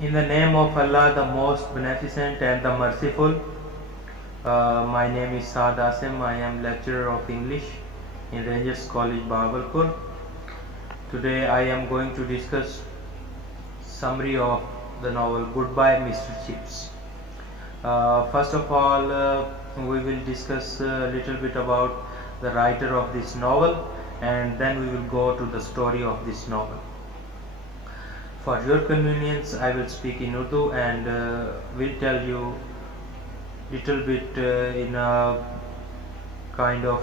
In the name of Allah, the most beneficent and the merciful. My name is Saad Asim. I am lecturer of English in Rangers College, Bahawalpur. Today I am going to discuss summary of the novel Goodbye Mr. Chips. First of all, we will discuss a little bit about the writer of this novel, and then we will go to the story of this novel. For your convenience, I will speak in Urdu and will tell you little bit in a kind of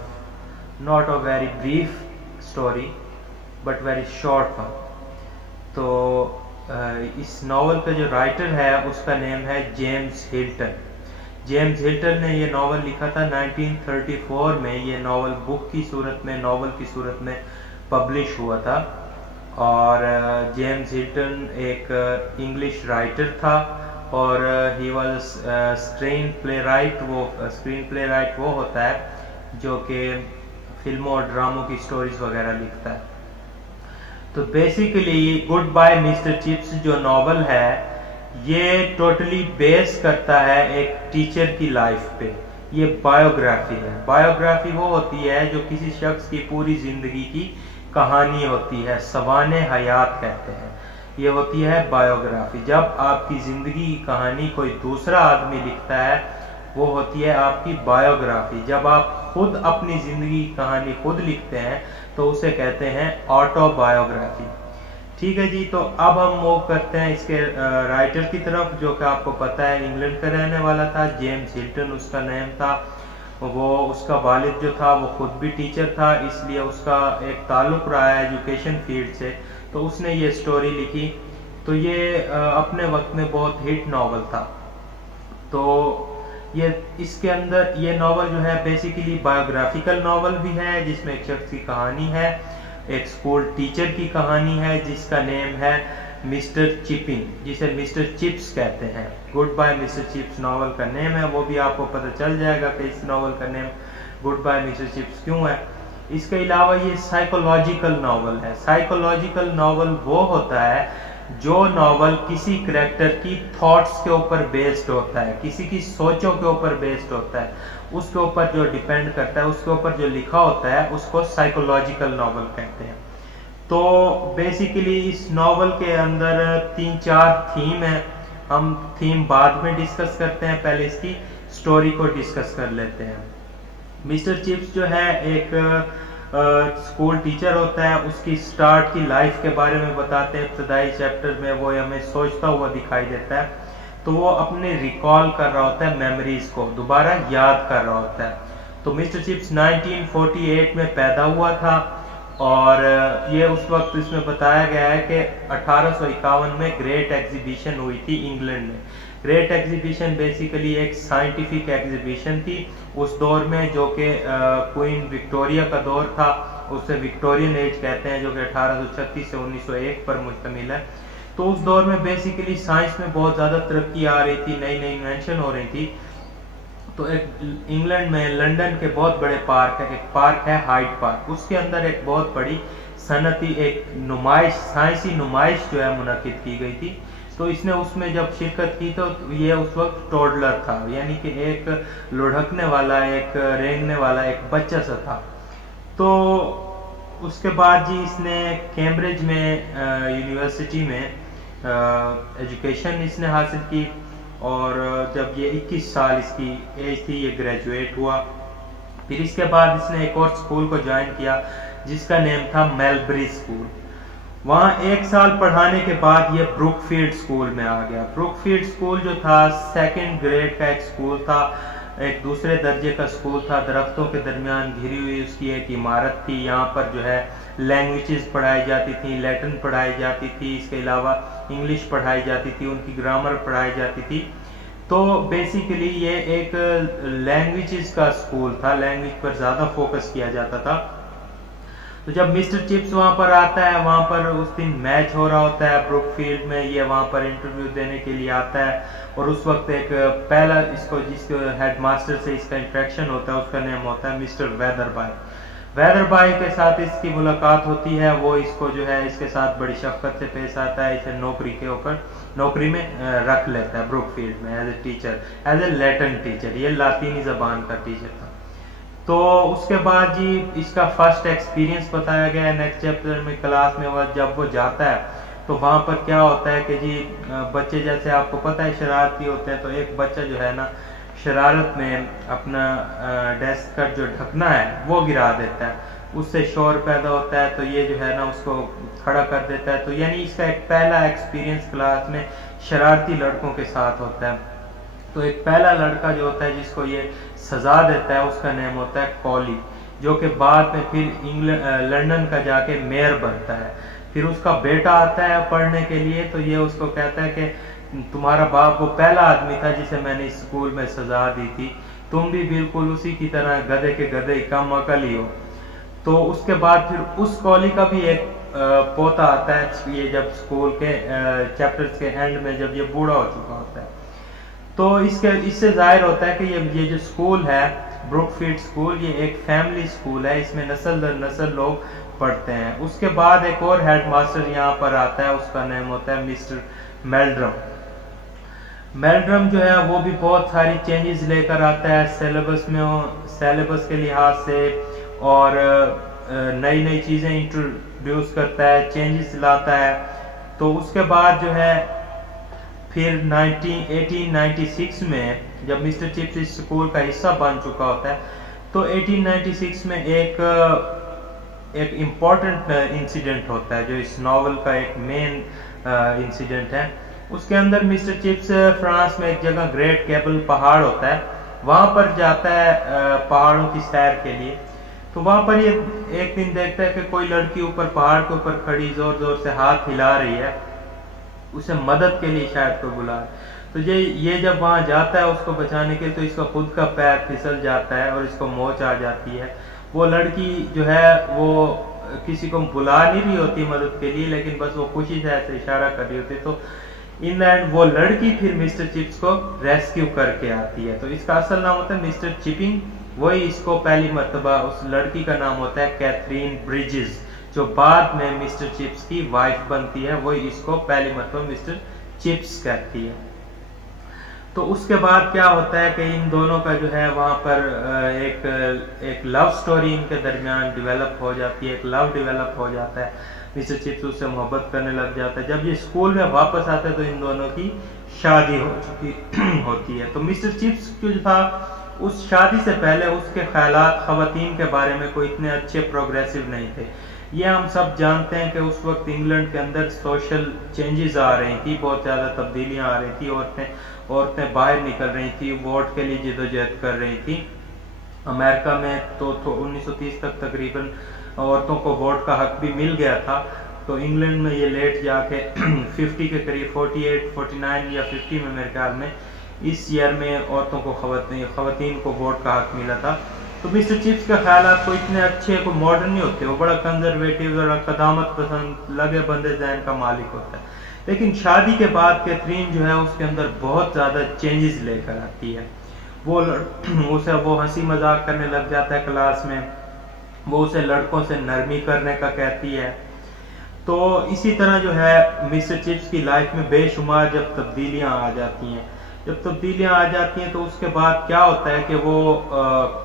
not a very brief story but very short one. तो इस novel का जो writer है उसका name है James Hilton. James Hilton ने ये novel लिखा था 1934 में. ये नॉवल बुक की सूरत में, नॉवल की सूरत में पब्लिश हुआ था. और जेम्स हिल्टन एक इंग्लिश राइटर था और he was screen play right. वो होता है जो कि फिल्मों और ड्रामों की स्टोरीज वगैरह लिखता है. तो basically goodbye mister Chips जो नॉवल है ये टोटली बेस करता है एक टीचर की लाइफ पे. ये बायोग्राफी है. बायोग्राफी वो होती है जो किसी शख्स की पूरी जिंदगी की कहानी होती है. सवाने हयात कहते हैं. ये होती है बायोग्राफी. जब आपकी जिंदगी की कहानी कोई दूसरा आदमी लिखता है वो होती है आपकी बायोग्राफी. जब आप खुद अपनी जिंदगी की कहानी खुद लिखते हैं तो उसे कहते हैं ऑटोबायोग्राफी. ठीक है जी. तो अब हम मूव करते हैं इसके राइटर की तरफ, जो कि आपको पता है इंग्लैंड का रहने वाला था. जेम्स हिल्टन उसका नेम था. वो उसका वालिद जो था वो खुद भी टीचर था, इसलिए उसका एक ताल्लुक रहा है एजुकेशन फील्ड से. तो उसने ये स्टोरी लिखी. तो ये अपने वक्त में बहुत हिट नॉवल था. तो ये इसके अंदर ये नॉवल जो है बेसिकली बायोग्राफिकल नॉवल भी है जिसमें एक शख्स की कहानी है, एक स्कूल टीचर की कहानी है जिसका नेम है मिस्टर चिपिंग, जिसे मिस्टर चिप्स कहते हैं. Goodbye mister Chips novel का नेम है. वो भी आपको पता चल जाएगा कि इस नॉवल का name goodbye mister Chips क्यों है. इसके अलावा ये साइकोलॉजिकल नॉवल है. साइकोलॉजिकल नॉवल वो होता है जो नॉवल किसी करेक्टर की थॉट्स के ऊपर बेस्ड होता है, किसी की सोचों के ऊपर बेस्ड होता है, उसके ऊपर जो डिपेंड करता है, उसके ऊपर जो लिखा होता है उसको साइकोलॉजिकल नॉवल कहते हैं. तो बेसिकली इस नॉवल के अंदर 3-4 थीम है. हम थीम बाद में डिस्कस करते हैं, पहले इसकी स्टोरी को डिस्कस कर लेते हैं. मिस्टर चिप्स जो है एक स्कूल टीचर होता है. उसकी स्टार्ट की लाइफ के बारे में बताते हैं. इब्तदाई चैप्टर में वो हमें सोचता हुआ दिखाई देता है. तो वो अपने रिकॉल कर रहा होता है, मेमोरीज को दोबारा याद कर रहा होता है. तो मिस्टर चिप्स 1948 में पैदा हुआ था और ये उस वक्त इसमें बताया गया है कि 1851 में ग्रेट एग्जीबिशन हुई थी इंग्लैंड में. ग्रेट एग्जीबिशन बेसिकली एक साइंटिफिक एग्जीबिशन थी उस दौर में, जो कि क्वीन विक्टोरिया का दौर था. उसे विक्टोरियन एज कहते हैं, जो कि 1836 से 1901 पर मुश्तमिल है. तो उस दौर में बेसिकली साइंस में बहुत ज़्यादा तरक्की आ रही थी, नई नई इन्वेंशन हो रही थी. तो एक इंग्लैंड में लंदन के बहुत बड़े पार्क है, एक पार्क है हाइड पार्क. उसके अंदर एक बहुत बड़ी सनती एक नुमाइश, साइंसी नुमाइश जो है मुनक्किद की गई थी. तो इसने उसमें जब शिरकत की तो ये उस वक्त टोडलर था, यानी कि एक लुढ़कने वाला, एक रेंगने वाला एक बच्चा सा था. तो उसके बाद जी इसने कैम्ब्रिज में यूनिवर्सिटी में एजुकेशन इसने हासिल की और जब ये 21 साल इसकी एज थी ये ग्रेजुएट हुआ. फिर इसके बाद इसने एक और स्कूल को ज्वाइन किया जिसका नेम था मेलबरी स्कूल. वहाँ 1 साल पढ़ाने के बाद ये ब्रुकफील्ड स्कूल में आ गया. ब्रुकफील्ड स्कूल जो था 2nd ग्रेड का एक स्कूल था, एक दूसरे दर्जे का स्कूल था. दरख्तों के दरमियान घिरी हुई उसकी एक इमारत थी. यहाँ पर जो है लैंग्वेजेस पढ़ाई जाती थी, लैटिन पढ़ाई जाती थी, इसके अलावा इंग्लिश पढ़ाई जाती थी, उनकी ग्रामर पढ़ाई जाती थी. तो बेसिकली ये एक लैंग्वेजेस का स्कूल था, लैंग्वेज पर ज़्यादा फोकस किया जाता था. तो जब मिस्टर चिप्स वहां पर आता है, वहां पर उस दिन मैच हो रहा होता है ब्रुकफील्ड में. ये वहां पर इंटरव्यू देने के लिए आता है और उस वक्त एक पहला इसको जिसको हेडमास्टर से इसका इंट्रैक्शन होता है उसका नेम होता है मिस्टर वेदरबाई. वेदरबाई के साथ इसकी मुलाकात होती है. वो इसको जो है इसके साथ बड़ी शफकत से पेश आता है, इसे नौकरी के ऊपर नौकरी में रख लेता है ब्रुकफील्ड में as a teacher, as a Latin teacher. ये लातीनी ज़बान का टीचर था। तो उसके बाद जी इसका फर्स्ट एक्सपीरियंस बताया गया है नेक्स्ट चैप्टर में क्लास में। वह जब वो जाता है तो वहाँ पर क्या होता है कि जी बच्चे जैसे आपको पता है शरारती होते हैं, तो एक बच्चा जो है ना शरारत में अपना डेस्क का जो ढकना है वो गिरा देता है, उससे शोर पैदा होता है, तो ये जो है ना उसको खड़ा कर देता है। तो यानी इसका एक पहला एक्सपीरियंस क्लास में शरारती लड़कों के साथ होता है। तो एक पहला लड़का जो होता है जिसको ये सजा देता है उसका नेम होता है कॉली, जो कि बाद में फिर इंग्लैंड लंदन का जाके मेयर बनता है। फिर उसका बेटा आता है पढ़ने के लिए, तो ये उसको कहता है कि तुम्हारा बाप वो पहला आदमी था जिसे मैंने स्कूल में सजा दी थी, तुम भी बिल्कुल उसी की तरह गधे के गधे कम अकल ही हो। तो उसके बाद फिर उस कॉली का भी एक पोता आता है, ये जब स्कूल के चैप्टर्स के एंड में जब ये बूढ़ा हो चुका होता है। तो इससे जाहिर होता है कि ये जो स्कूल है ब्रुकफील्ड स्कूल, ये एक फैमिली स्कूल है, इसमें नस्ल दर नस्ल लोग पढ़ते हैं। उसके बाद एक और हेडमास्टर यहाँ पर आता है, उसका नाम होता है मिस्टर मेल्ड्रम। मेल्ड्रम जो है वो भी बहुत सारी चेंजेस लेकर आता है सिलेबस में, सिलेबस के लिहाज से, और नई नई चीज़ें इंट्रोड्यूस करता है, चेंजेस लाता है। तो उसके बाद जो है फिर 1896 में जब मिस्टर चिप्स इस स्कूल का हिस्सा बन चुका होता है, तो 1896 में एक इम्पॉर्टेंट इंसिडेंट होता है जो इस नॉवल का एक मेन इंसिडेंट है। उसके अंदर मिस्टर चिप्स फ्रांस में एक जगह ग्रेट केबल पहाड़ होता है, वहाँ पर जाता है पहाड़ों की सैर के लिए। तो वहाँ पर ये एक दिन देखता है कि कोई लड़की ऊपर पहाड़ के ऊपर खड़ी जोर जोर से हाथ हिला रही है, उसे मदद के लिए शायद कोई बुला है। तो ये जब वहाँ जाता है उसको बचाने के लिए, तो इसका खुद का पैर फिसल जाता है और इसको मोच आ जाती है। वो लड़की जो है वो किसी को बुला नहीं रही होती मदद के लिए, लेकिन बस वो खुशी से ऐसे इशारा कर रही होती। तो इन द एंड वो लड़की फिर मिस्टर चिप्स को रेस्क्यू करके आती है। तो इसका असल नाम होता है मिस्टर चिपिंग, वही इसको पहली मर्तबा, उस लड़की का नाम होता है कैथरीन ब्रिजेस, जो बाद में मिस्टर चिप्स की वाइफ बनती है, वही इसको पहली मर्तबा मिस्टर चिप्स कहती है। तो उसके बाद क्या होता है कि इन दोनों का जो है वहाँ पर एक लव स्टोरी इनके दरमियान डेवलप हो जाती है, एक लव डेवलप हो जाता है। मिस्टर चिप्स उससे मोहब्बत करने लग जाता है। जब ये स्कूल में वापस आता है तो इन दोनों की शादी हो चुकी होती है। तो मिस्टर चिप्स जो था उस शादी से पहले उसके ख्यालात ख़वातीन के बारे में कोई इतने अच्छे प्रोग्रेसिव नहीं थे। ये हम सब जानते हैं कि उस वक्त इंग्लैंड के अंदर सोशल चेंजेस आ रही थी, बहुत ज़्यादा तब्दीलियाँ आ रही थी, औरतें बाहर निकल रही थी, वोट के लिए जिदोजहद कर रही थी। अमेरिका में तो 1930 तक तकरीबन औरतों को वोट का हक भी मिल गया था। तो इंग्लैंड में ये लेट जाके 50 के करीब 48, 49 या 50 में मेरे ख्याल में इस ईयर में औरतों को ख़वातीन को वोट का हक मिला था। तो मिस्टर चिप्स के ख्यालात को इतने अच्छे को मॉडर्न नहीं होते, वो बड़ा कंजर्वेटिव और कदामत पसंद लगे बंदे जहन का मालिक होता है। लेकिन शादी के बाद कैथरीन जो है उसके अंदर बहुत ज़्यादा चेंजेस लेकर आती है। वो हंसी मजाक करने लग जाता है क्लास में, वो उसे लड़कों से नरमी करने का कहती है। तो इसी तरह जो है मिस्टर चिप्स की लाइफ में बेशुमार जब तब्दीलियां आ जाती हैं, तो उसके बाद क्या होता है कि वो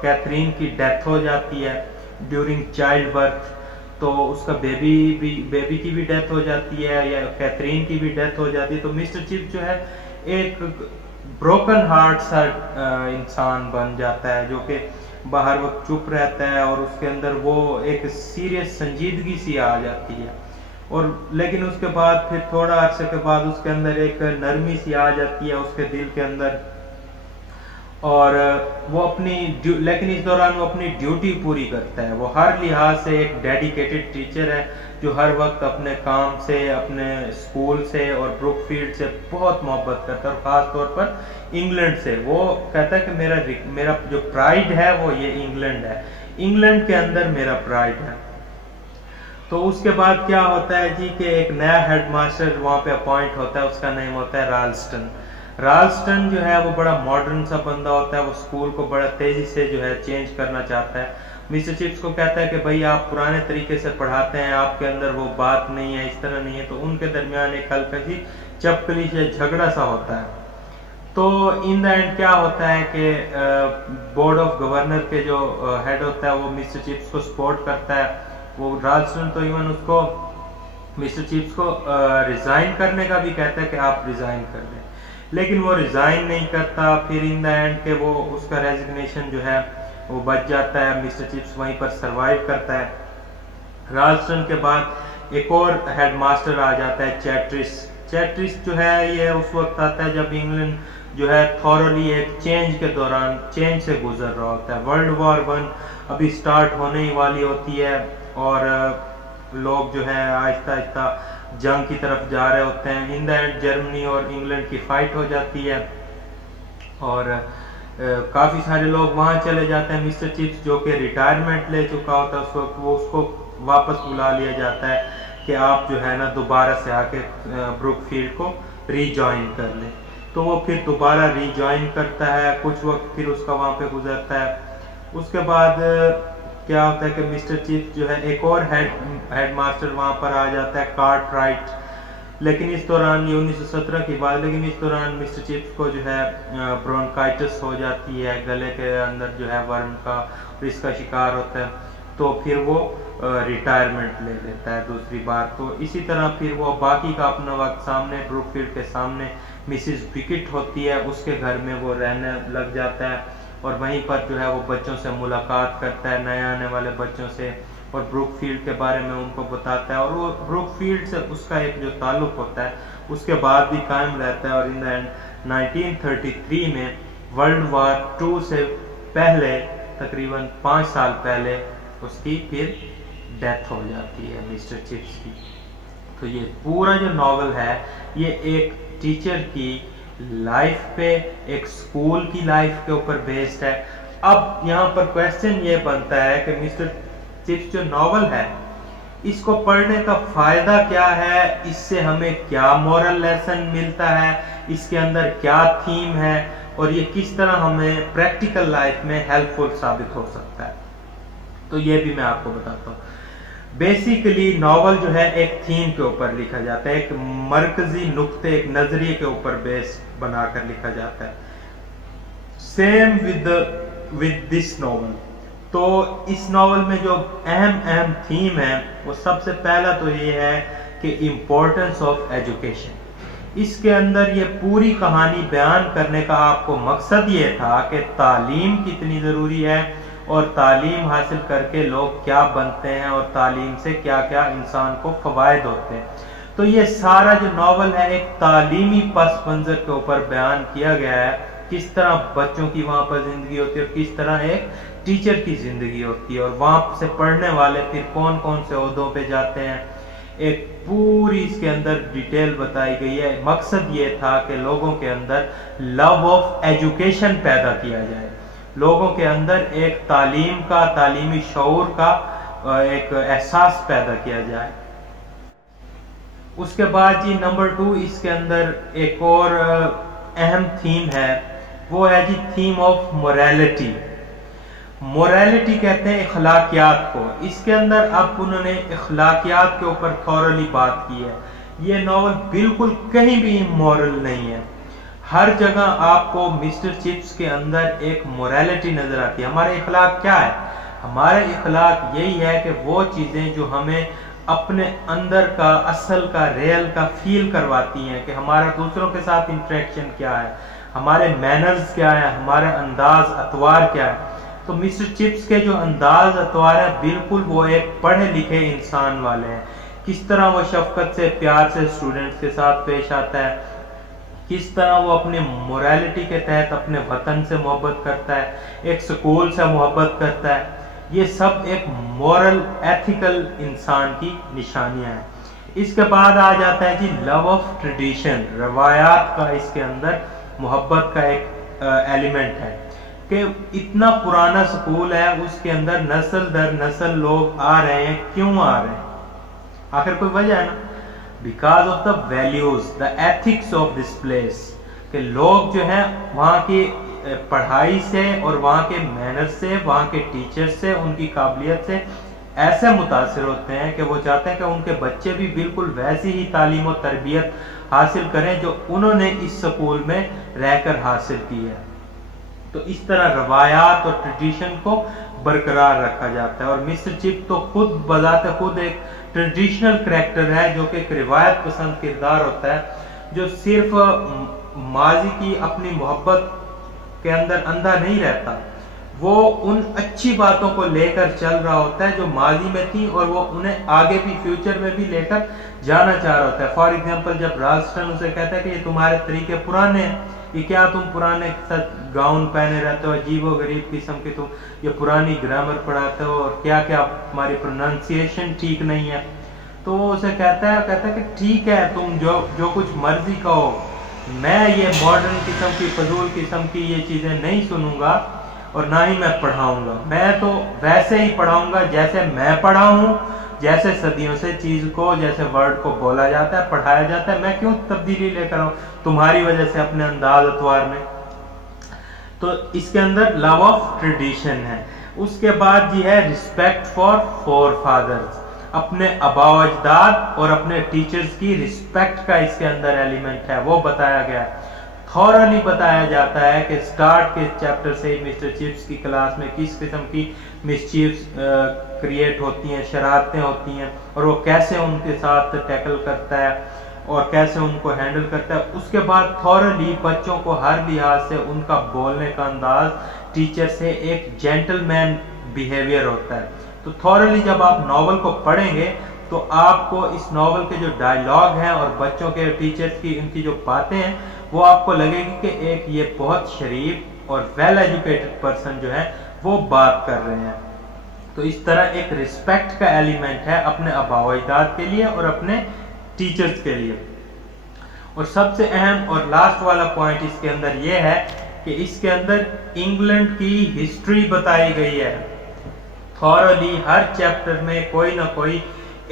कैथरीन की डेथ हो जाती है ड्यूरिंग चाइल्ड बर्थ। तो उसका बेबी की भी डेथ हो जाती है, या कैथरीन की भी डेथ हो जाती है। तो मिस्टर चिप्स जो है एक ब्रोकन हार्ट सा इंसान बन जाता है, जो कि बाहर वक्त चुप रहता है, और उसके अंदर वो एक सीरियस संजीदगी सी आ जाती है। और लेकिन उसके बाद फिर थोड़ा अरसे के बाद उसके अंदर एक नरमी सी आ जाती है उसके दिल के अंदर, और वो लेकिन इस दौरान वो अपनी ड्यूटी पूरी करता है। वो हर लिहाज से एक डेडिकेटेड टीचर है, जो हर वक्त अपने काम से, अपने स्कूल से और ब्रुकफील्ड से बहुत मोहब्बत करता है, और ख़ास तौर पर इंग्लैंड से। वो कहता है कि मेरा जो प्राइड है वो ये इंग्लैंड है, इंग्लैंड के अंदर मेरा प्राइड है। तो उसके बाद क्या होता है जी कि एक नया हेडमास्टर वहाँ पे अपॉइंट होता है, उसका नाम होता है राल्स्टन जो है वो बड़ा मॉडर्न सा बंदा होता है, वो स्कूल को बड़ा तेजी से जो है चेंज करना चाहता है। मिस्टर चिप्स को कहता है कि भाई आप पुराने तरीके से पढ़ाते हैं, आपके अंदर वो बात नहीं है, इस तरह नहीं है। तो उनके दरमियान एक हल्का सी चपकलिश या झगड़ा सा होता है। तो इन द एंड क्या होता है कि बोर्ड ऑफ गवर्नर के जो हेड होता है वो मिस्टर चिप्स को सपोर्ट करता है। वो राल्स्टन तो इवन उसको मिस्टर चिप्स को रिजाइन करने का भी कहता है कि आप रिजाइन कर लें, लेकिन वो रिजाइन नहीं करता। फिर इन द एंड के वो उसका रेजिग्नेशन जो है वो बच जाता है, मिस्टर चिप्स वहीं पर सरवाइव करता है। राल्स्टन के बाद एक और हेडमास्टर आ जाता है, चैट्रिस। चैट्रिस जो है ये उस वक्त आता है जब इंग्लैंड जो है थॉरली एक चेंज के दौरान चेंज से गुजर रहा होता है। वर्ल्ड वॉर 1 अभी स्टार्ट होने ही वाली होती है और लोग जो है आहिस्ता आहिस्ता जंग की तरफ जा रहे होते हैं। इन द एंड जर्मनी और इंग्लैंड की फाइट हो जाती है और काफ़ी सारे लोग वहाँ चले जाते हैं। मिस्टर चिप्स जो कि रिटायरमेंट ले चुका होता है उस वक्त, वो उसको वापस बुला लिया जाता है कि आप जो है ना दोबारा से आके ब्रुकफील्ड को रीजॉइन कर लें। तो वो फिर दोबारा रीजॉइन करता है, कुछ वक्त फिर उसका वहाँ पे गुजरता है। उसके बाद क्या होता है कि मिस्टर चिप्स जो है एक और हेड मास्टर वहाँ पर आ जाता है, कार्टराइट। लेकिन इस दौरान ये 1917 की बात, लेकिन इस दौरान मिस्टर चिप्स को जो है ब्रोंकाइटिस हो जाती है, गले के अंदर जो है वर्म का, और इसका शिकार होता है। तो फिर वो रिटायरमेंट ले लेता है दूसरी बार। तो इसी तरह फिर वो बाकी का अपना वक्त सामने ब्रुकफील्ड के सामने मिसिस विकेट होती है, उसके घर में वो रहने लग जाता है और वहीं पर जो है वो बच्चों से मुलाकात करता है, नए आने वाले बच्चों से, और ब्रुकफील्ड के बारे में उनको बताता है। और वो ब्रुकफील्ड से उसका एक जो ताल्लुक होता है उसके बाद भी कायम रहता है। और इन द एंड 1933 में वर्ल्ड वॉर 2 से पहले तकरीबन 5 साल पहले उसकी फिर डेथ हो जाती है मिस्टर चिप्स की। तो ये पूरा जो नॉवल है ये एक टीचर की लाइफ पे, एक स्कूल की लाइफ के ऊपर बेस्ड है। अब यहाँ पर क्वेश्चन ये बनता है कि मिस्टर चिप्स जो नॉवल है इसको पढ़ने का फायदा क्या है, इससे हमें क्या मॉरल लेसन मिलता है, इसके अंदर क्या थीम है और ये किस तरह हमें प्रैक्टिकल लाइफ में हेल्पफुल साबित हो सकता है। तो ये भी मैं आपको बताता हूँ। बेसिकली नॉवल जो है एक थीम के ऊपर लिखा जाता है, एक मरकजी नुक्ते, एक नजरिए के ऊपर बेस बनाकर लिखा जाता है। Same with this novel. तो इस नॉवल में जो अहम थीम है वो सबसे पहला तो ये है कि इम्पोर्टेंस ऑफ एजुकेशन। इसके अंदर ये पूरी कहानी बयान करने का आपको मकसद ये था कि तालीम कितनी ज़रूरी है और तालीम हासिल करके लोग क्या बनते हैं और तालीम से क्या क्या इंसान को फ़वायद होते हैं। तो ये सारा जो नॉवल है एक तालीमी पस मंज़र के ऊपर बयान किया गया है, किस तरह बच्चों की वहाँ पर ज़िंदगी होती है और किस तरह एक टीचर की ज़िंदगी होती है और वहाँ से पढ़ने वाले फिर कौन कौन से ओहदों पे जाते हैं। एक पूरी इसके अंदर डिटेल बताई गई है। मकसद ये था कि लोगों के अंदर लव ऑफ एजुकेशन पैदा किया जाए, लोगों के अंदर एक तालीम का, तालीमी शऊर का एक एहसास पैदा किया जाए। उसके बाद जी नंबर 2 इसके अंदर एक और अहम थीम है, वो है जी थीम ऑफ मोरालिटी। मोरालिटी कहते हैं इखलाकियात को। इसके अंदर अब उन्होंने इखलाकियात के ऊपर थॉरली बात की है। ये नॉवल बिल्कुल कहीं भी इमोरल नहीं है। हर जगह आपको मिस्टर चिप्स के अंदर एक मोरालिटी नजर आती है। हमारे इखलाक क्या है? हमारे इखलाक यही है कि वो चीजें जो हमें अपने अंदर का, असल का, रियल का फील करवाती हैं कि हमारा दूसरों के साथ इंटरेक्शन क्या है, हमारे मैनर्स क्या है, हमारा अंदाज अतवार क्या है। तो मिस्टर चिप्स के जो अंदाज अतवार है बिल्कुल वो एक पढ़े लिखे इंसान वाले हैं। किस तरह वो शफकत से, प्यार से स्टूडेंट्स के साथ पेश आता है, किस तरह वो अपने मोरालिटी के तहत अपने वतन से मोहब्बत करता है, एक स्कूल से मोहब्बत करता है। ये सब एक मॉरल एथिकल इंसान की निशानियां हैं। इसके बाद आ जाता है जी लव ऑफ ट्रेडिशन, रवायात का इसके अंदर मोहब्बत का एक एलिमेंट है कि इतना पुराना स्कूल है, उसके अंदर नस्ल दर नस्ल लोग आ रहे हैं। क्यों आ रहे हैं? आखिर कोई वजह है ना। Because of the values, the ethics of this place, कि लोग जो हैं वहाँ की पढ़ाई से और वहाँ के मैनर से, वहाँ के टीचर से, उनकी काबिलियत से ऐसे मुतासिर होते हैं कि वो चाहते हैं कि उनके बच्चे भी बिल्कुल वैसी ही तालीम और तरबियत हासिल करें जो उन्होंने इस स्कूल में रहकर हासिल की है। तो इस तरह रवायात और ट्रेडिशन को बरकरार रखा जाता है। और मिस्टर चिप तो खुद बजाते खुद एक ट्रेडिशनल करैक्टर है, जो कि एक रिवायत पसंद किरदार होता है, जो सिर्फ माजी की अपनी मोहब्बत के अंदर अंधा नहीं रहता, वो उन अच्छी बातों को लेकर चल रहा होता है जो माजी में थी, और वो उन्हें आगे भी फ्यूचर में भी लेकर जाना चाह रहा होता है। फॉर एग्जाम्पल, जब राल्स्टन उसे कहता है कि ये तुम्हारे तरीके पुराने हैं, ये क्या तुम पुराने गाउन पहने रहते हो, अजीब व गरीब किस्म के, तुम ये पुरानी ग्रामर पढ़ाते हो, और क्या क्या तुम्हारी प्रोनाउंसिएशन ठीक नहीं है। तो वो उसे कहता है कि ठीक है, तुम जो कुछ मर्जी कहो, मैं ये मॉडर्न किस्म की फजूल किस्म की ये चीजें नहीं सुनूंगा, और ना ही मैं पढ़ाऊंगा। मैं तो वैसे ही पढ़ाऊंगा जैसे मैं पढ़ा हूं, जैसे सदियों से चीज को, जैसे वर्ड को बोला जाता है, पढ़ाया जाता है। मैं क्यों तब्दीली लेकर आऊं तुम्हारी वजह से अपने अंदाज अतवार में। तो इसके अंदर लव ऑफ ट्रेडिशन है। उसके बाद ये है रिस्पेक्ट फॉर फोरफादर्स, अपने आबाओ अजदाद और अपने टीचर्स की रिस्पेक्ट का इसके अंदर एलिमेंट है, वो बताया गया है। थॉरली बताया जाता है कि स्टार्ट के चैप्टर से ही मिस्टर चिप्स की क्लास में किस किस्म की मिसचीव्स क्रिएट होती हैं, शरारतें होती हैं, और वो कैसे उनके साथ टैकल करता है और कैसे उनको हैंडल करता है। उसके बाद थॉरली बच्चों को हर लिहाज से उनका बोलने का अंदाज टीचर से एक जेंटलमैन बिहेवियर होता है। तो थॉरली जब आप नॉवल को पढ़ेंगे तो आपको इस नॉवल के जो डायलॉग हैं और बच्चों के टीचर्स की इनकी जो बातें हैं, वो आपको लगेगी कि एक ये बहुत शरीफ और वेल एजुकेटेड पर्सन जो है वो बात कर रहे हैं। तो इस तरह एक रिस्पेक्ट का एलिमेंट है अपने आबाओ अजदाद के लिए और अपने टीचर्स के लिए। और सबसे अहम और लास्ट वाला पॉइंट इसके अंदर ये है कि इसके अंदर इंग्लैंड की हिस्ट्री बताई गई है। थॉरली हर चैप्टर में कोई ना कोई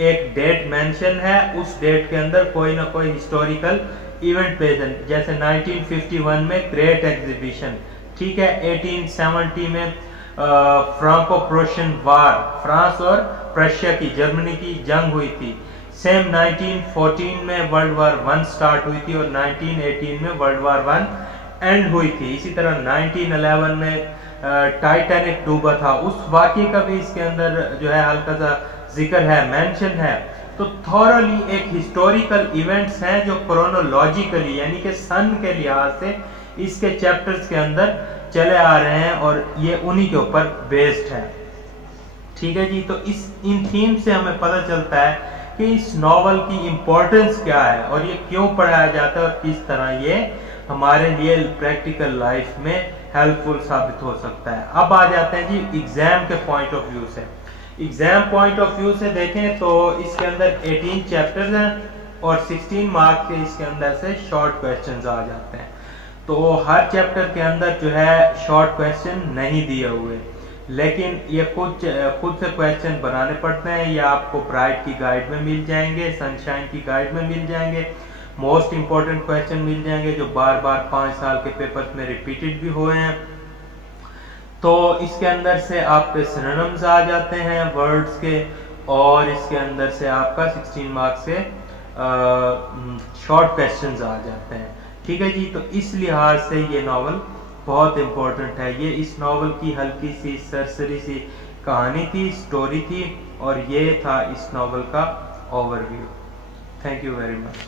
एक डेट मेंशन है, उस डेट के अंदर कोई ना कोई हिस्टोरिकल इवेंट प्रेजेंट। जैसे 1951 में ग्रेट एग्जीबिशन, ठीक है, 1870 में फ्रांको प्रोशियन वार, फ्रांस और प्रशिया की, जर्मनी की जंग हुई थी। सेम 1914 में वर्ल्ड वार 1 स्टार्ट हुई थी और 1918 में वर्ल्ड वार 1 एंड हुई थी। इसी तरह 1911 में टाइटैनिक डूबा था, उस वाकये का भी इसके अंदर जो है हल्का सा जिक्र है, मेंशन है। तो थॉरली एक हिस्टोरिकल इवेंट्स हैं जो क्रोनोलॉजिकली यानी कि सन के लिहाज से इसके चैप्टर्स के अंदर चले आ रहे हैं और ये उन्हीं के ऊपर बेस्ड है। ठीक है जी, तो इन थीम से हमें पता चलता है कि इस नॉवल की इंपॉर्टेंस क्या है और ये क्यों पढ़ाया जाता है और किस तरह ये हमारे लिए प्रैक्टिकल लाइफ में हेल्पफुल साबित हो सकता है। अब आ जाते हैं जी एग्जाम के पॉइंट ऑफ व्यू से। एग्जाम पॉइंट ऑफ व्यू से देखें तो इसके अंदर 18 चैप्टर्स हैं और 16 मार्क्स के इसके अंदर से शॉर्ट क्वेश्चंस आ जाते हैं। तो हर चैप्टर के अंदर जो है शॉर्ट क्वेश्चन नहीं दिए हुए, लेकिन ये खुद से क्वेश्चन बनाने पड़ते हैं। ये आपको ब्राइट की गाइड में मिल जाएंगे, सनशाइन की गाइड में मिल जाएंगे, मोस्ट इंपॉर्टेंट क्वेश्चन मिल जाएंगे जो बार बार 5 साल के पेपर्स में रिपीटेड भी हुए हैं। तो इसके अंदर से आपके सिनोनिम्स आ जाते हैं वर्ड्स के, और इसके अंदर से आपका 16 मार्क्स से शॉर्ट क्वेश्चंस आ जाते हैं। ठीक है जी, तो इस लिहाज से ये नावल बहुत इंपॉर्टेंट है। ये इस नावल की हल्की सी सरसरी सी कहानी थी, स्टोरी थी, और ये था इस नावल का overview. Thank you very much.